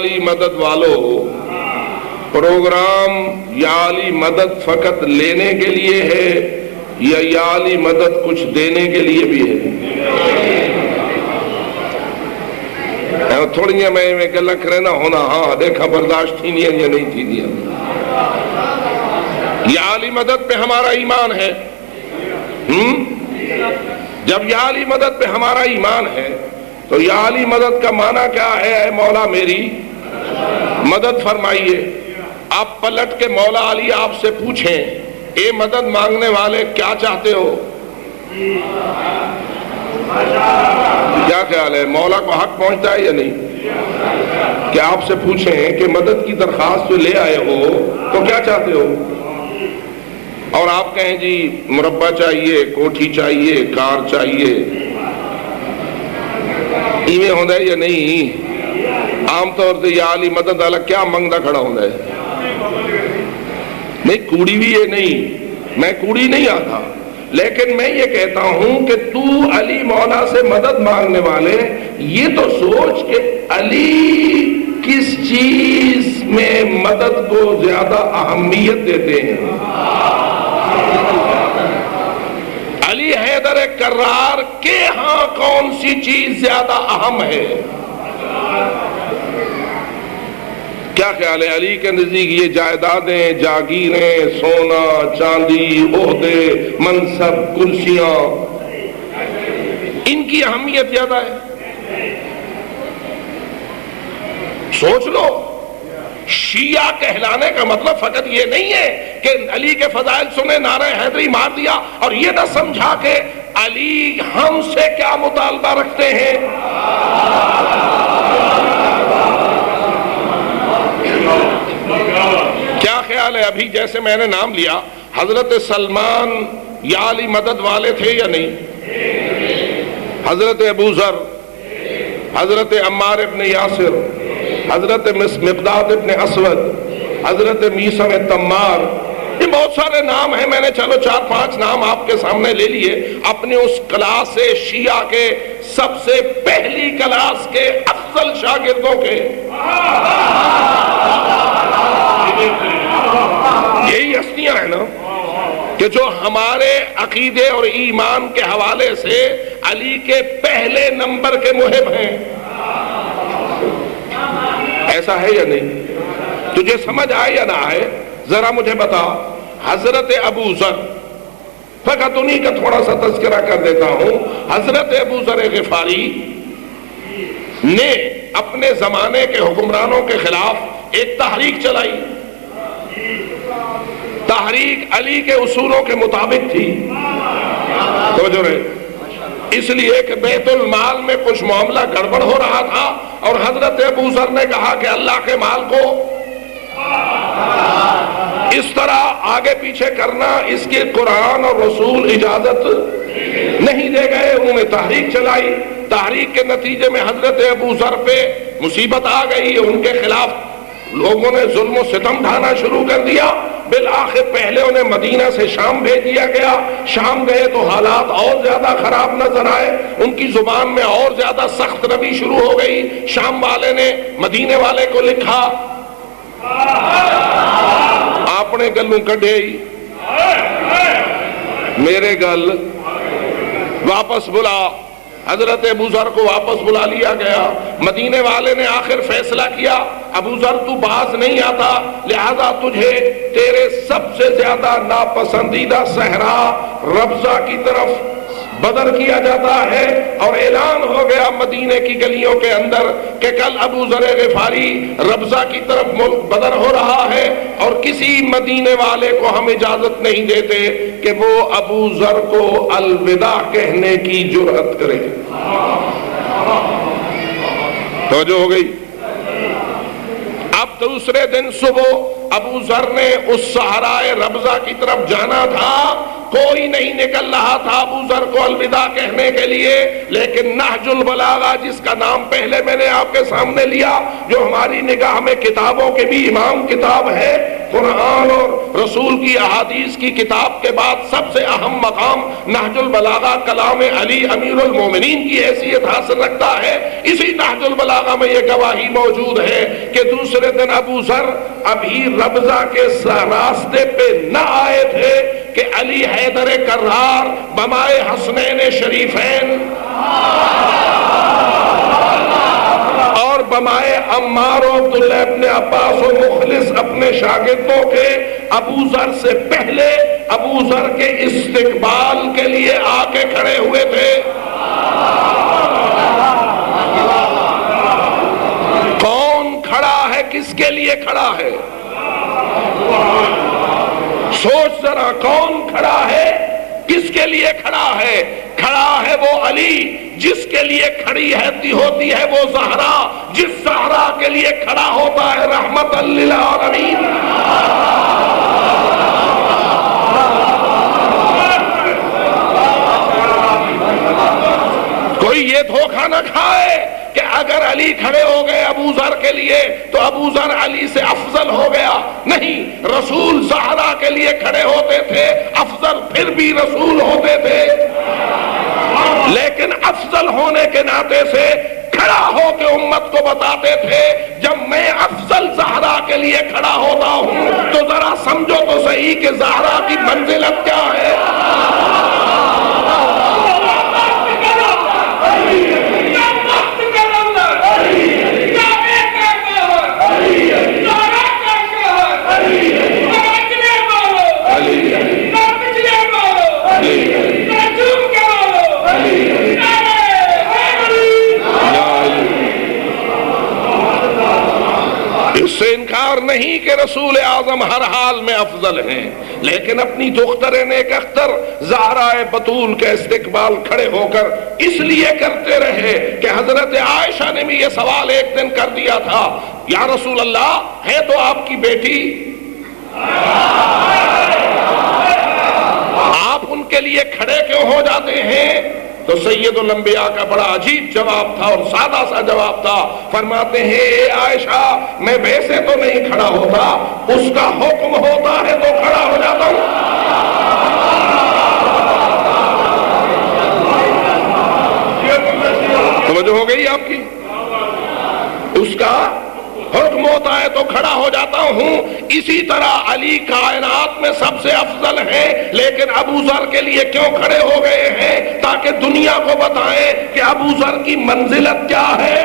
علی مدد والو، پروگرام یا علی مدد فقط لینے کے لیے ہے یا علی مدد کچھ دینے کے لیے بھی ہے؟ تھوڑی میں گلا کرے نہ ہونا، ہاں دیکھا برداشت تھی نہیں یا نہیں تھی دیا. یا علی مدد پہ ہمارا ایمان ہے. جب یا علی مدد پہ ہمارا ایمان ہے تو یا علی مدد کا معنی کیا ہے؟ اے مولا میری مدد فرمائیے. آپ پلٹ کے مولا علی آپ سے پوچھیں اے مدد مانگنے والے کیا چاہتے ہو؟ کیا خیال ہے؟ مولا کو حق پہنچتا ہے یا نہیں؟ کہ آپ سے پوچھیں کہ مدد کی درخواست جو لے آئے ہو تو کیا چاہتے ہو، اور آپ کہیں جی مربع چاہیے، کوٹھی چاہیے، کار چاہیے. ایویں ہوندہ ہے یا نہیں؟ عام طور سے یا علی مدد والا کیا منگدہ کھڑا ہوندہ ہے؟ نہیں کوڑی بھی یہ نہیں، میں کوڑی نہیں آتا، لیکن میں یہ کہتا ہوں کہ تو علی مولا سے مدد مانگنے والے یہ تو سوچ کہ علی کس چیز میں مدد کو زیادہ اہمیت دیتے ہیں. علی حیدر کرار کے ہاں کون سی چیز زیادہ اہم ہے؟ کیا خیال ہے؟ علی کے نزدیک یہ جائیدادیں، جاگیریں، سونا چاندی، عہدے، منصب، کرسیاں، ان کی اہمیت زیادہ ہے؟ سوچ لو، شیعہ کہلانے کا مطلب فقط یہ نہیں ہے کہ علی کے فضائل سنے نعرہ حیدری مار دیا اور یہ نہ سمجھا کہ علی ہم سے کیا مطالبہ رکھتے ہیں. کیا خیال ہے؟ ابھی جیسے میں نے نام لیا، حضرت سلمان یا علی مدد والے تھے یا نہیں؟ حضرت ابو ذر، حضرت عمار ابن یاسر، حضرت مقداد ابن اسود، حضرت میثم تمار، یہ بہت سارے نام ہیں. میں نے چلو 4-5 نام آپ کے سامنے لے لیے اپنے اس کلاس سے، شیعہ کے سب سے پہلی کلاس کے افضل شاگردوں کے. یہی ہستیاں ہیں نا کہ جو ہمارے عقیدے اور ایمان کے حوالے سے علی کے پہلے نمبر کے محب ہیں. ایسا ہے یا نہیں؟ تجھے سمجھ آئے یا نہ آئے ذرا مجھے بتا. حضرت ابو ذر، فقط انہی کا تھوڑا سا تذکرہ کر دیتا ہوں. حضرت ابو ذر غفاری نے اپنے زمانے کے حکمرانوں کے خلاف ایک تحریک چلائی. تحریک علی کے اصولوں کے مطابق تھی. توجہ رہے، اس لیے کہ بیت المال میں کچھ معاملہ گڑبڑ ہو رہا تھا اور حضرت ابو ذر نے کہا کہ اللہ کے مال کو اس طرح آگے پیچھے کرنا اس کے قرآن اور رسول اجازت نہیں دے گئے. انہوں نے تحریک چلائی. تحریک کے نتیجے میں حضرت ابو ذر پہ مصیبت آ گئی. ان کے خلاف لوگوں نے ظلم و ستم ڈھانا شروع کر دیا. بالآخر پہلے انہیں مدینہ سے شام بھیج دیا گیا. شام گئے تو حالات اور زیادہ خراب نظر آئے. ان کی زبان میں اور زیادہ سخت روی شروع ہو گئی. شام والے نے مدینے والے کو لکھا، اپنے گلوں کڈے میرے گل واپس بلا. حضرت ابو ذر کو واپس بلا لیا گیا. مدینے والے نے آخر فیصلہ کیا، ابو ذر تو باز نہیں آتا، لہذا تجھے تیرے سب سے زیادہ ناپسندیدہ صحرا ربضہ کی طرف بدر کیا جاتا ہے. اور اعلان ہو گیا مدینے کی گلیوں کے اندر کہ کل ابو ذر غفاری ربضہ کی طرف ملک بدر ہو رہا ہے اور کسی مدینے والے کو ہم اجازت نہیں دیتے کہ وہ ابو ذر کو الوداع کہنے کی جرأت کرے. توجہ ہو گئی؟ اب دوسرے دن صبح ابو ذر نے اس صحرائے ربضہ کی طرف جانا تھا کوئی نہیں نکل رہا تھا ابو ذر کو الوداع کہنے کے لیے، لیکن نہج البلاغہ جس کا نام پہلے میں نے آپ کے سامنے لیا، جو ہماری نگاہ میں کتابوں کے بھی امام کتاب ہے، قرآن اور رسول کی احادیث کی کتاب کے بعد سب سے اہم مقام نہج البلاغہ کلام علی امیر المومنین کی حیثیت حاصل رکھتا ہے۔ اسی نہج البلاغہ میں یہ گواہی موجود ہے کہ دوسرے دن ابو ذر ابھی ربضہ کے راستے پہ نہ آئے تھے کہ علی حیدر کرار بمائے حسنین شریفین اور بمائے عمار و عبداللہ ابن عباس و مخلص اپنے شاگردوں کے ابو ذر سے پہلے ابو ذر کے استقبال کے لیے آ کے کھڑے ہوئے تھے۔ کون کھڑا ہے، کس کے لیے کھڑا ہے؟ سوچ ذرا، کون کھڑا ہے، کس کے لیے کھڑا ہے؟ کھڑا ہے وہ علی جس کے لیے کھڑی ہوتی ہے وہ زہرا، جس زہرا کے لیے کھڑا ہوتا ہے رحمت للعالمین۔ کوئی یہ دھوکہ نہ کھائے کہ اگر علی کھڑے ہو گئے ابو ذر کے لیے تو ابو ذر علی سے افضل ہو گیا۔ نہیں، رسول زہرا کے لیے کھڑے ہوتے تھے، افضل پھر بھی رسول ہوتے تھے، لیکن افضل ہونے کے ناطے سے کھڑا ہو کے امت کو بتاتے تھے جب میں افضل زہرا کے لیے کھڑا ہوتا ہوں تو ذرا سمجھو تو صحیح کہ زہرا کی منزلت کیا ہے۔ اس سے انکار نہیں کہ رسول اعظم ہر حال میں افضل ہیں، لیکن اپنی دختر نیک اختر زہرا بتول کے استقبال کھڑے ہو کر اس لیے کرتے رہے کہ حضرت عائشہ نے بھی یہ سوال ایک دن کر دیا تھا، یا رسول اللہ ہے تو آپ کی بیٹی، آپ ان کے لیے کھڑے کیوں ہو جاتے ہیں؟ تو سید الانبیاء کا بڑا عجیب جواب تھا اور سادہ سا جواب تھا۔ فرماتے ہیں اے عائشہ، میں ویسے تو نہیں کھڑا ہوتا، اس کا حکم ہوتا ہے تو کھڑا ہو جاتا ہوں۔ توجہ ہو گئی آپ کی؟ اس کا حکم ہوتا ہے تو کھڑا ہو جاتا ہوں۔ اسی طرح علی کائنات میں سب سے افضل ہیں، لیکن ابو ذر کے لیے کیوں کھڑے ہو گئے ہیں؟ تاکہ دنیا کو بتائیں کہ ابو ذر کی منزلت کیا ہے۔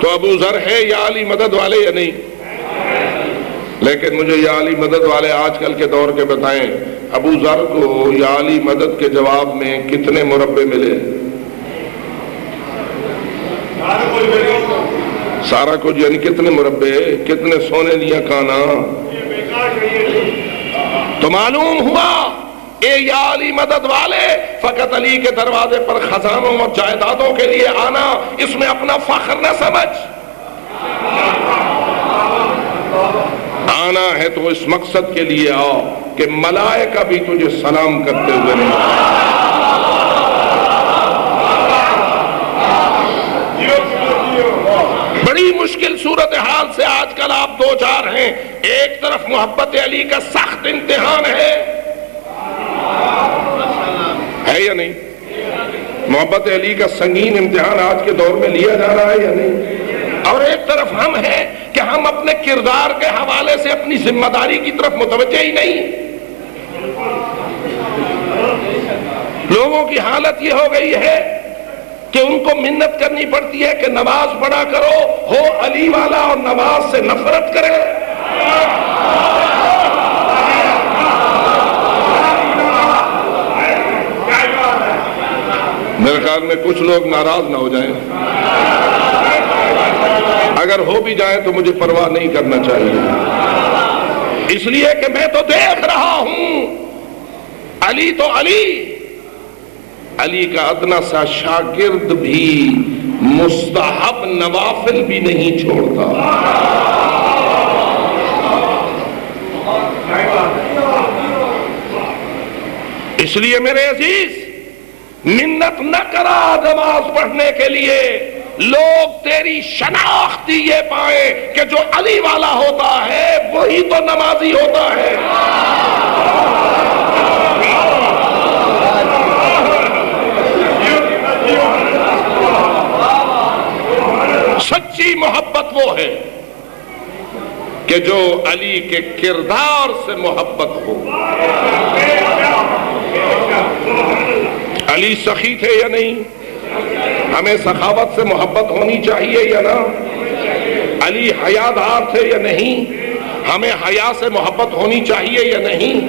تو ابو ذر ہے یا علی مدد والے یا نہیں؟ لیکن مجھے یا علی مدد والے آج کل کے دور کے بتائیں، ابو ذر کو یا علی مدد کے جواب میں کتنے مربع ملے؟ سارا کچھ، یعنی کتنے مربع، کتنے سونے دیا کانا؟ تو معلوم ہوا اے یا علی مدد والے، فقط علی کے دروازے پر خزانوں اور جائیدادوں کے لیے آنا، اس میں اپنا فخر نہ سمجھ۔ آنا ہے تو اس مقصد کے لیے آؤ کہ ملائکہ بھی تجھے سلام کرتے ہوئے نہیں۔ بڑی مشکل صورتحال سے آج کل آپ دو چار ہیں۔ ایک طرف محبت علی کا سخت امتحان ہے یا نہیں؟ محبت علی کا سنگین امتحان آج کے دور میں لیا جا رہا ہے یا نہیں؟ اور ایک طرف ہم ہیں کہ ہم اپنے کردار کے حوالے سے اپنی ذمہ داری کی طرف متوجہ ہی نہیں۔ لوگوں کی حالت یہ ہو گئی ہے کہ ان کو منت کرنی پڑتی ہے کہ نماز پڑھا کرو، ہو علی والا اور نماز سے نفرت کرے۔ میرے خیال میں کچھ لوگ ناراض نہ ہو جائیں، اگر ہو بھی جائیں تو مجھے پرواہ نہیں کرنا چاہیے، اس لیے کہ میں تو دیکھ رہا ہوں علی تو علی کا ادنا سا شاگرد بھی مستحب نوافل بھی نہیں چھوڑتا۔ اس لیے میرے عزیز منت نہ کرا نماز پڑھنے کے لیے، لوگ تیری شناخت یہ پائیں کہ جو علی والا ہوتا ہے وہی تو نمازی ہوتا ہے۔ سچی محبت وہ ہے کہ جو علی کے کردار سے محبت ہو۔ علی سخی تھے یا نہیں؟ ہمیں سخاوت سے محبت ہونی چاہیے یا نہ؟ علی حیادار تھے یا نہیں؟ ہمیں حیا سے محبت ہونی چاہیے یا نہیں؟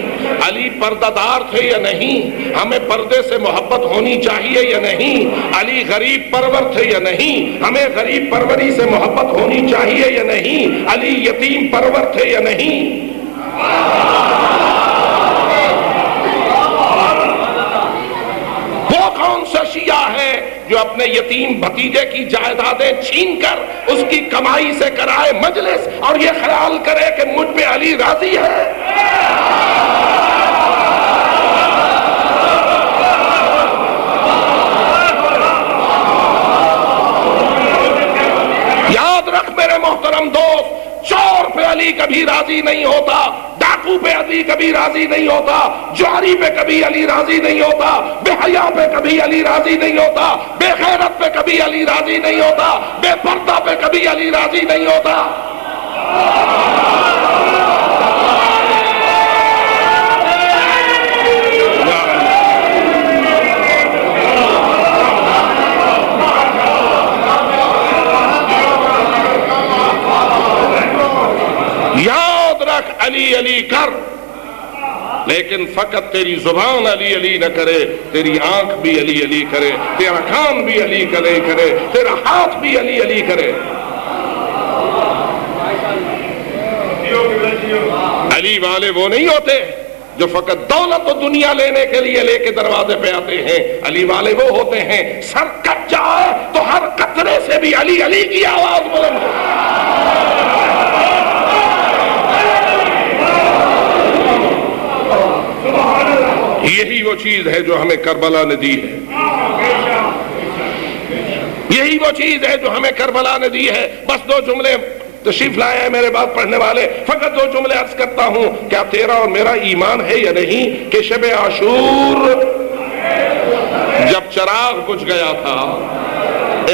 علی پردہ دار تھے یا نہیں؟ ہمیں پردے سے محبت ہونی چاہیے یا نہیں؟ علی غریب پرور تھے یا نہیں؟ ہمیں غریب پروری سے محبت ہونی چاہیے یا نہیں؟ علی یتیم پرور تھے یا نہیں؟ وہ کون سا شیعہ ہے جو اپنے یتیم بھتیجے کی جائیدادیں چھین کر اس کی کمائی سے کرائے مجلس اور یہ خیال کرے کہ مجھ پہ علی راضی ہے؟ یاد رکھ میرے محترم دوست، چور پہ علی کبھی راضی نہیں ہوتا، ڈاکو پہ علی کبھی راضی نہیں ہوتا، جواری پہ کبھی علی راضی نہیں ہوتا، بے حیا پہ کبھی علی راضی نہیں ہوتا، بے غیرت پہ کبھی علی راضی نہیں ہوتا، بے پردہ پہ کبھی علی راضی نہیں ہوتا۔ یاد رکھ علی علی کر، لیکن فقط تیری زبان علی علی نہ کرے، تیری آنکھ بھی علی علی کرے، تیرا کان بھی علی کرے، تیرا ہاتھ بھی علی علی کرے۔ علی والے وہ نہیں ہوتے جو فقط دولت و دنیا لینے کے لیے لے کے دروازے پہ آتے ہیں، علی والے وہ ہوتے ہیں سر کٹ جائے تو ہر قطرے سے بھی علی علی کی آواز بلند ہو۔ یہی وہ چیز ہے جو ہمیں کربلا نے دی ہے، یہی وہ چیز ہے جو ہمیں کربلا نے دی ہے۔ بس دو جملے تشریف لائے ہیں میرے بات پڑھنے والے، فقط دو جملے عرض کرتا ہوں۔ کیا تیرا اور میرا ایمان ہے یا نہیں کہ شب عاشور جب چراغ بجھ گیا تھا،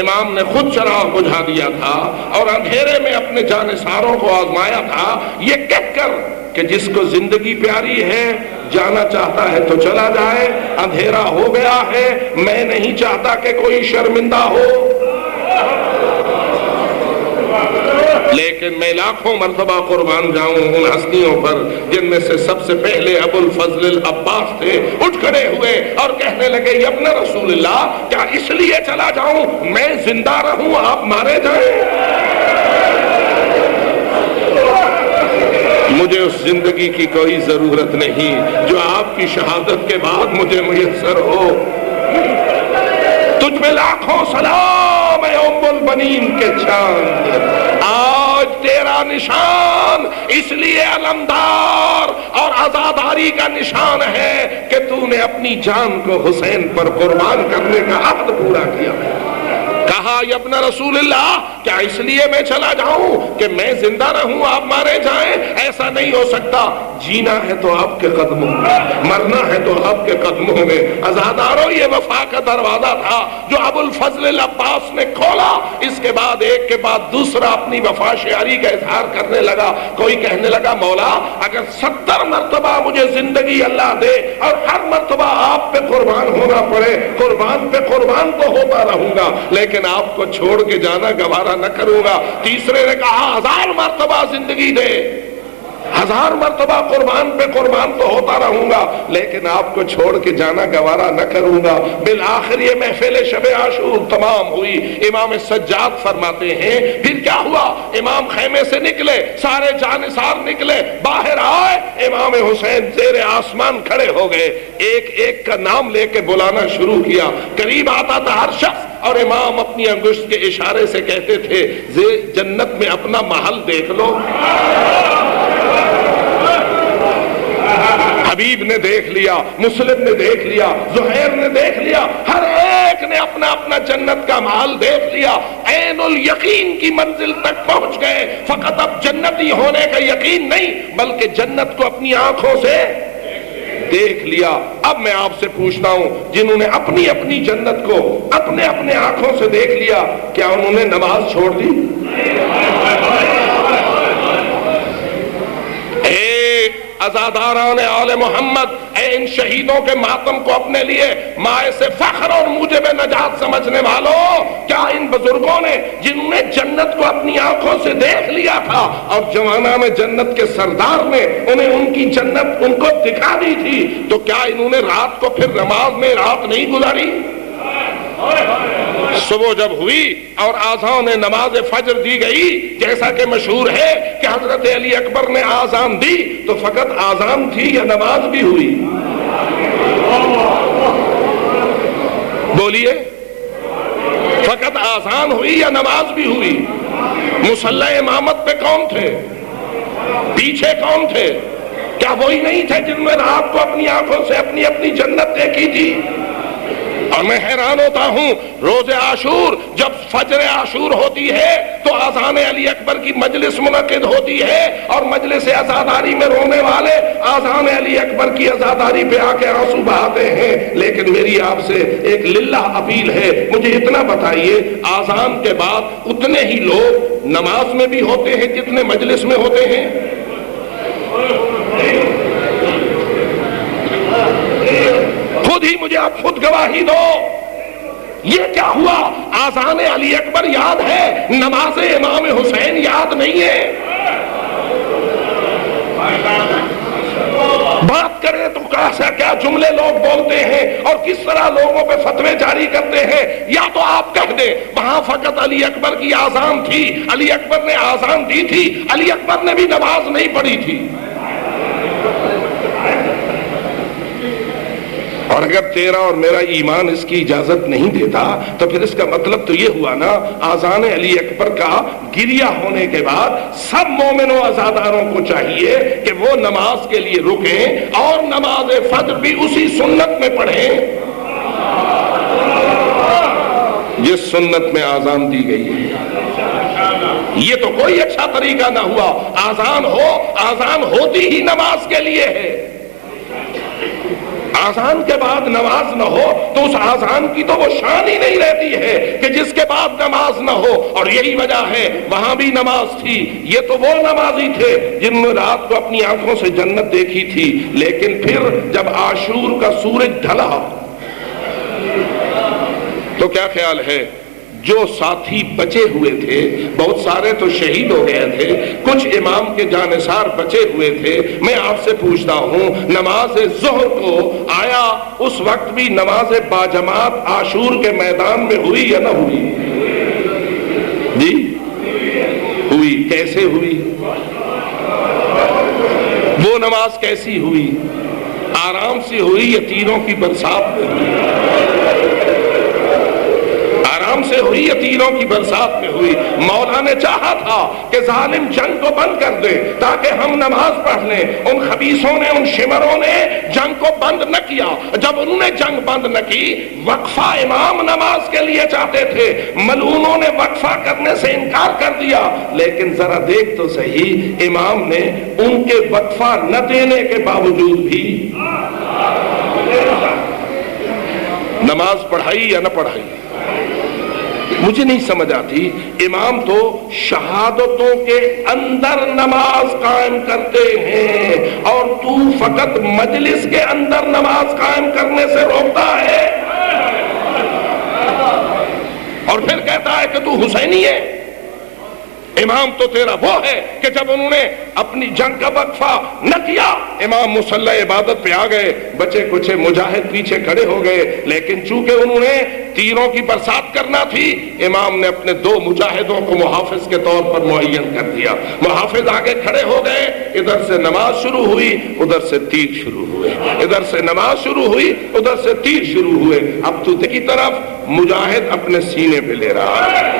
امام نے خود چراغ بجھا دیا تھا اور اندھیرے میں اپنے جانثاروں کو آزمایا تھا، یہ کہہ کر کہ جس کو زندگی پیاری ہے جانا چاہتا ہے تو چلا جائے، اندھیرا ہو گیا ہے، میں نہیں چاہتا کہ کوئی شرمندہ ہو، لیکن میں لاکھوں مرتبہ قربان جاؤں ان ہستیوں پر جن میں سے سب سے پہلے ابو الفضل العباس تھے، اٹھ کھڑے ہوئے اور کہنے لگے یا ابن رسول اللہ، کیا اس لیے چلا جاؤں میں زندہ رہوں آپ مارے جائیں؟ مجھے اس زندگی کی کوئی ضرورت نہیں جو آپ کی شہادت کے بعد مجھے میسر ہو۔ تجھ میں لاکھوں سلام اے ام البنین کے چاند، آج تیرا نشان اس لیے علمدار اور عزاداری کا نشان ہے کہ تو نے اپنی جان کو حسین پر قربان کرنے کا عہد پورا کیا۔ کہا یا ابن رسول اللہ، کیا اس لیے میں چلا جاؤں کہ میں زندہ رہوں آپ مارے جائیں؟ ایسا نہیں ہو سکتا، جینا ہے تو آپ کے قدموں میں، مرنا ہے تو آپ کے قدموں میں۔ عزادارو، یہ وفا کا دروازہ تھا جو ابو الفضل العباس نے کھولا، اس کے بعد ایک کے بعد دوسرا اپنی وفا شیاری کا اظہار کرنے لگا۔ کوئی کہنے لگا مولا اگر 70 مرتبہ مجھے زندگی اللہ دے اور ہر مرتبہ آپ پہ قربان ہونا پڑے، قربان پہ قربان تو ہوتا رہوں گا، لیکن آپ کو چھوڑ کے جانا گوارا نہ کروں گا۔ تیسرے نے کہا 1000 مرتبہ زندگی دے، 1000 مرتبہ قربان پہ قربان تو ہوتا رہوں گا، لیکن آپ کو چھوڑ کے جانا گوارا نہ کروں گا۔ بالآخر یہ محفل شب عاشور تمام ہوئی۔ امام سجاد فرماتے ہیں پھر کیا ہوا؟ امام خیمے سے نکلے، سارے جانثار نکلے، باہر آئے، امام حسین زیر آسمان کھڑے ہو گئے، ایک ایک کا نام لے کے بلانا شروع کیا۔ قریب آتا تھا ہر شخص اور امام اپنی انگشت کے اشارے سے کہتے تھے جنت میں اپنا محل دیکھ لو۔ حبیب نے دیکھ لیا, مسلم نے دیکھ لیا, زہیر نے دیکھ لیا, ہر ایک نے اپنا اپنا جنت کا مال دیکھ لیا, عین الیقین کی منزل تک پہنچ گئے. فقط اب جنتی ہونے کا یقین نہیں بلکہ جنت کو اپنی آنکھوں سے دیکھ لیا. اب میں آپ سے پوچھتا ہوں, جنہوں نے اپنی اپنی جنت کو اپنے اپنے آنکھوں سے دیکھ لیا, کیا انہوں نے نماز چھوڑ دی؟ عزاداران آل محمد, اے ان شہیدوں کے ماتم کو اپنے لیے باعث فخر اور موجب نجات سمجھنے والوں, کیا ان بزرگوں نے جنہوں نے جنت کو اپنی آنکھوں سے دیکھ لیا تھا اور جوانہ میں جنت کے سردار نے انہیں ان کی جنت ان کو دکھا دی تھی, تو کیا انہوں نے رات کو پھر نماز میں رات نہیں گزاری؟ صبح جب ہوئی اور آذان نماز فجر دی گئی, جیسا کہ مشہور ہے کہ حضرت علی اکبر نے آذان دی, تو فقط آذان تھی یا نماز بھی ہوئی؟ بولیے, فقط آذان ہوئی یا نماز بھی ہوئی؟ مصلی امامت پہ کون تھے؟ پیچھے کون تھے؟ کیا وہی نہیں تھے جن میں رات کو اپنی آنکھوں سے اپنی اپنی جنت دیکھی تھی؟ اور میں حیران ہوتا ہوں, روز عاشور جب فجر عاشور ہوتی ہے تو آذان علی اکبر کی مجلس منعقد ہوتی ہے, اور مجلس عزاداری میں رونے والے آذان علی اکبر کی عزاداری پہ آ کے آنسو بہاتے ہیں. لیکن میری آپ سے ایک للہ اپیل ہے, مجھے اتنا بتائیے, آذان کے بعد اتنے ہی لوگ نماز میں بھی ہوتے ہیں جتنے مجلس میں ہوتے ہیں؟ خود ہی مجھے آپ خود گواہی دو, یہ کیا ہوا؟ آذان علی اکبر یاد ہے, نماز امام حسین یاد نہیں ہے. بات کریں تو کیا جملے لوگ بولتے ہیں اور کس طرح لوگوں پہ فتوے جاری کرتے ہیں. یا تو آپ کہہ دیں وہاں فقط علی اکبر کی آذان تھی, علی اکبر نے آذان دی تھی, علی اکبر نے بھی نماز نہیں پڑھی تھی. اور اگر تیرا اور میرا ایمان اس کی اجازت نہیں دیتا تو پھر اس کا مطلب تو یہ ہوا نا, آذان علی اکبر کا گریہ ہونے کے بعد سب مومنوں عزاداروں کو چاہیے کہ وہ نماز کے لیے رکیں اور نماز فجر بھی اسی سنت میں پڑھیں جس سنت میں آذان دی گئی ہے. یہ تو کوئی اچھا طریقہ نہ ہوا. آذان ہو, آذان ہوتی ہی نماز کے لیے ہے. آذان کے بعد نماز نہ ہو تو اس آذان کی تو وہ شان ہی نہیں رہتی ہے کہ جس کے بعد نماز نہ ہو. اور یہی وجہ ہے وہاں بھی نماز تھی. یہ تو وہ نمازی تھے جن نے رات کو اپنی آنکھوں سے جنت دیکھی تھی, لیکن پھر جب عاشور کا سورج ڈھلا تو کیا خیال ہے, جو ساتھی بچے ہوئے تھے, بہت سارے تو شہید ہو گئے تھے, کچھ امام کے جانثار بچے ہوئے تھے. میں آپ سے پوچھتا ہوں, نماز ظہر کو آیا اس وقت بھی نماز باجماعت عاشور کے میدان میں ہوئی یا نہ ہوئی؟ جی ہوئی. کیسے ہوئی؟ وہ نماز کیسی ہوئی؟ آرام سے ہوئی یا تیروں کی برسات میں ہوئی؟ آرام سے ہوئی یا تیروں کی برسات میں ہوئی؟ مولا نے چاہا تھا کہ ظالم جنگ کو بند کر دے تاکہ ہم نماز پڑھ لیں. ان خبیثوں نے, ان شمروں نے جنگ کو بند نہ کیا. جب انہوں نے جنگ بند نہ کی, وقفہ امام نماز کے لیے چاہتے تھے, ملعونوں نے وقفہ کرنے سے انکار کر دیا. لیکن ذرا دیکھ تو صحیح, امام نے ان کے وقفہ نہ دینے کے باوجود بھی نماز پڑھائی یا نہ پڑھائی؟ مجھے نہیں سمجھ آتی. امام تو شہادتوں کے اندر نماز قائم کرتے ہیں اور تو فقط مجلس کے اندر نماز قائم کرنے سے روکتا ہے, اور پھر کہتا ہے کہ تو حسینی ہے. امام تو تیرا وہ ہے کہ جب انہوں نے اپنی جنگ کا وقفہ نہ کیا, امام مصلی عبادت پہ آ گئے, بچے کچھ مجاہد پیچھے کھڑے ہو گئے, لیکن چونکہ انہوں نے تیروں کی برسات کرنا تھی, امام نے اپنے 2 مجاہدوں کو محافظ کے طور پر معین کر دیا. محافظ آگے کھڑے ہو گئے, ادھر سے نماز شروع ہوئی, ادھر سے تیر شروع ہوئے, ادھر سے نماز شروع ہوئی, ادھر سے تیر شروع ہوئے. اب تو کی طرف مجاہد اپنے سینے پہ لے رہا ہے,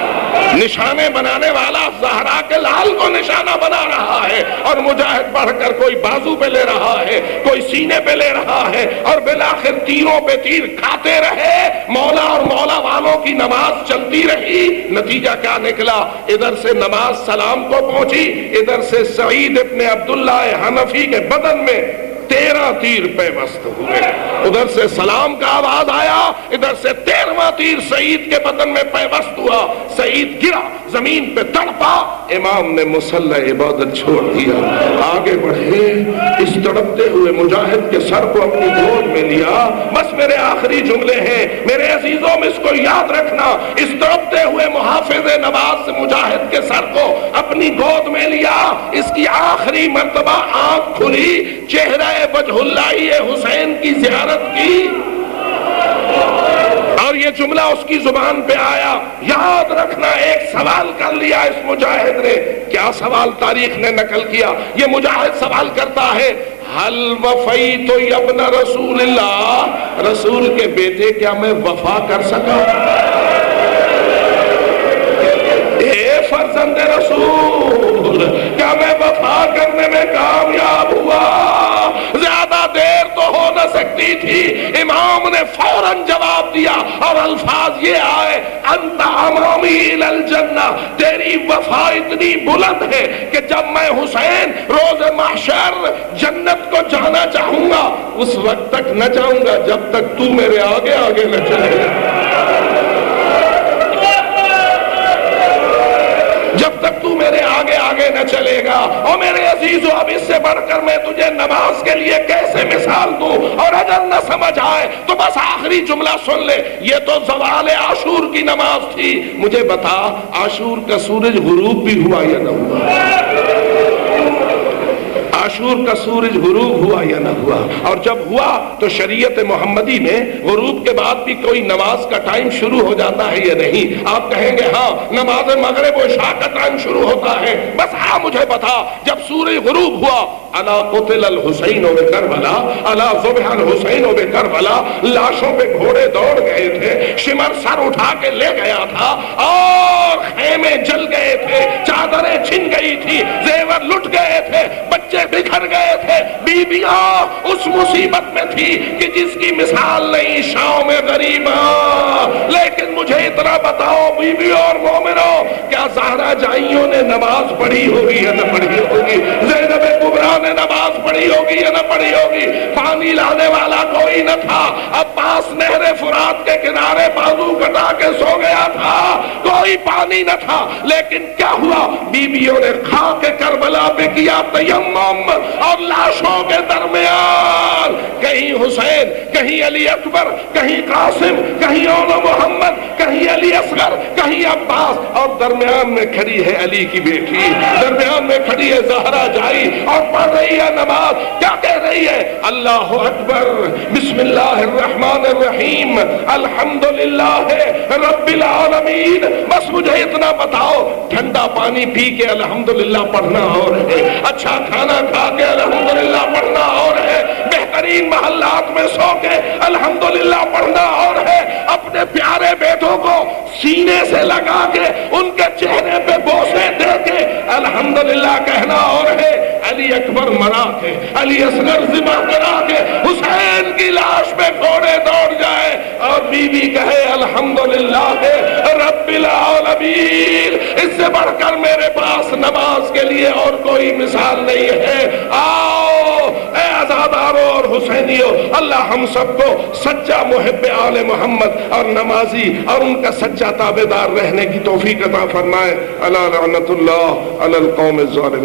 نشانے بنانے والا زہرا کے لال کو نشانہ بنا رہا ہے، اور مجاہد بڑھ کر کوئی بازو پہ لے رہا ہے، کوئی سینے پہ لے رہا ہے، اور بالآخر تیروں پہ تیر کھاتے رہے۔ مولا اور مولا والوں کی نماز چلتی رہی، نتیجہ کیا نکلا؟ ادھر سے نماز سلام کو پہنچی، ادھر سے سعید ابن عبداللہ حنفی کے بدن میں 13 تیر پیوست ہوئے۔ ادھر سے سلام کا آواز آیا، ادھر سے 13واں تیر سعید کے بدن میں پیوست ہوا، سعید گرا، زمین پہ تڑپا، امام نے مصلی عبادت چھوڑ دیا، آگے بڑھے، اس تڑپتے ہوئے مجاہد کے سر کو اپنی گود میں لیا۔ بس میرے آخری جملے ہیں میرے عزیزوں، میں اس کو یاد رکھنا، اس تڑپتے ہوئے محافظ نماز سے مجاہد کے سر کو اپنی گود میں لیا، اس کی آخری مرتبہ آنکھ کھلی، چہرہ وجہ اللہ حسین کی زیارت کی، اور یہ جملہ اس کی زبان پہ آیا۔ یاد رکھنا، ایک سوال کر لیا اس مجاہد نے۔ کیا سوال تاریخ نے نقل کیا؟ یہ مجاہد سوال کرتا ہے، حل وفیت ابن رسول اللہ، رسول کے بیٹے کیا میں وفا کر سکا؟ اے فرزند رسول، کیا میں وفا کرنے میں کامیاب ہوا؟ زیادہ دیر تو ہو نہ سکتی تھی۔ امام نے فوراً جواب دیا، اور الفاظ یہ آئے، انت امامی الی الجنہ، تیری وفا اتنی بلند ہے کہ جب میں حسین روز محشر جنت کو جانا چاہوں گا، اس وقت تک نہ جاؤں گا جب تک تو میرے آگے آگے نہ چلے گا، جب تک تو میرے آگے آگے نہ چلے گا۔ اور میرے عزیزو، اب اس سے بڑھ کر میں تجھے نماز کے لیے کیسے مثال دوں؟ اور اگر نہ سمجھ آئے تو بس آخری جملہ سن لے، یہ تو زوال عاشور کی نماز تھی۔ مجھے بتا، عاشور کا سورج غروب بھی ہوا یا نہ ہوا؟ عاشور کا سورج غروب ہوا یا نہ ہوا؟ اور جب ہوا تو شریعت محمدی میں غروب کے بعد بھی کوئی نماز کا ٹائم شروع ہو جاتا ہے یا نہیں؟ آپ کہیں گے ہاں، نماز مغرب و عشاء کا ٹائم شروع ہوتا ہے۔ بس ہاں، مجھے بتا، جب سورج غروب ہوا، الا قتل الحسین بکربلا، الا ذبح الحسین بکربلا، لاشوں پہ گھوڑے دوڑ گئے تھے، شمر سر اٹھا کے لے گیا تھا، اور خیمے جل گئے تھے، چادریں چھن گئی تھی، زیور لٹ گئے تھے، بچے بکھر گئے تھے، بیویاں اس مصیبت میں تھی کہ جس کی مثال نہیں شام غریباں۔ لیکن مجھے اتنا بتاؤ بیویوں اور مومنوں، کیا زہرا جائیوں نے نماز پڑھی ہوگی یا نہ پڑھی ہوگی؟ زینب کبریٰ نے نماز پڑھی ہوگی یا نہ پڑھی ہوگی؟ پانی لانے والا کوئی نہ تھا، عباس نہر فرات کے کنارے بازو کٹا کے سو گیا تھا، کوئی پانی نہ تھا، لیکن کیا ہوا؟ بیویوں نے خاک کربلا پہ کیا تیمم، اور لاشوں کے درمیان کہیں حسین، کہیں علی اکبر، کہیں قاسم، کہیں اول محمد، کہیں علی اصغر، کہیں عباس، اور درمیان میں کھڑی ہے علی کی بیٹی، درمیان میں کھڑی ہے زہرا جائی، اور پڑھ رہی ہے نماز۔ کیا کہہ رہی ہے؟ اللہ اکبر، بسم اللہ الرحمن الرحیم، الحمدللہ رب العالمین۔ بس مجھے اتنا بتاؤ، ٹھنڈا پانی پی کے الحمدللہ پڑھنا اور ہے، اچھا کھانا کھا کے الحمدللہ پڑھنا اور ہے، بہترین محلات میں سو کے الحمدللہ پڑھنا اور ہے، اپنے پیارے بیٹوں کو سینے سے لگا کے ان کے چہرے پہ بوسے دے کے الحمدللہ کہنا اور ہے، علی اکبر مرا کے، علی اصغر ذبح کرا کے حسین کی لاش پہ گھوڑے دوڑ جائے، اور بیوی کہے الحمدللہ رب العالمین۔ اس سے بڑھ کر میرے پاس نماز کے لیے اور کوئی مثال نہیں ہے۔ آؤ اے عزاداروں اور حسینیوں، اللہ ہم سب کو سچا محب آل محمد اور نمازی اور ان کا سچا تابعدار رہنے کی توفیق عطا فرمائے۔ الا لعنت اللہ علی القوم الظالمین۔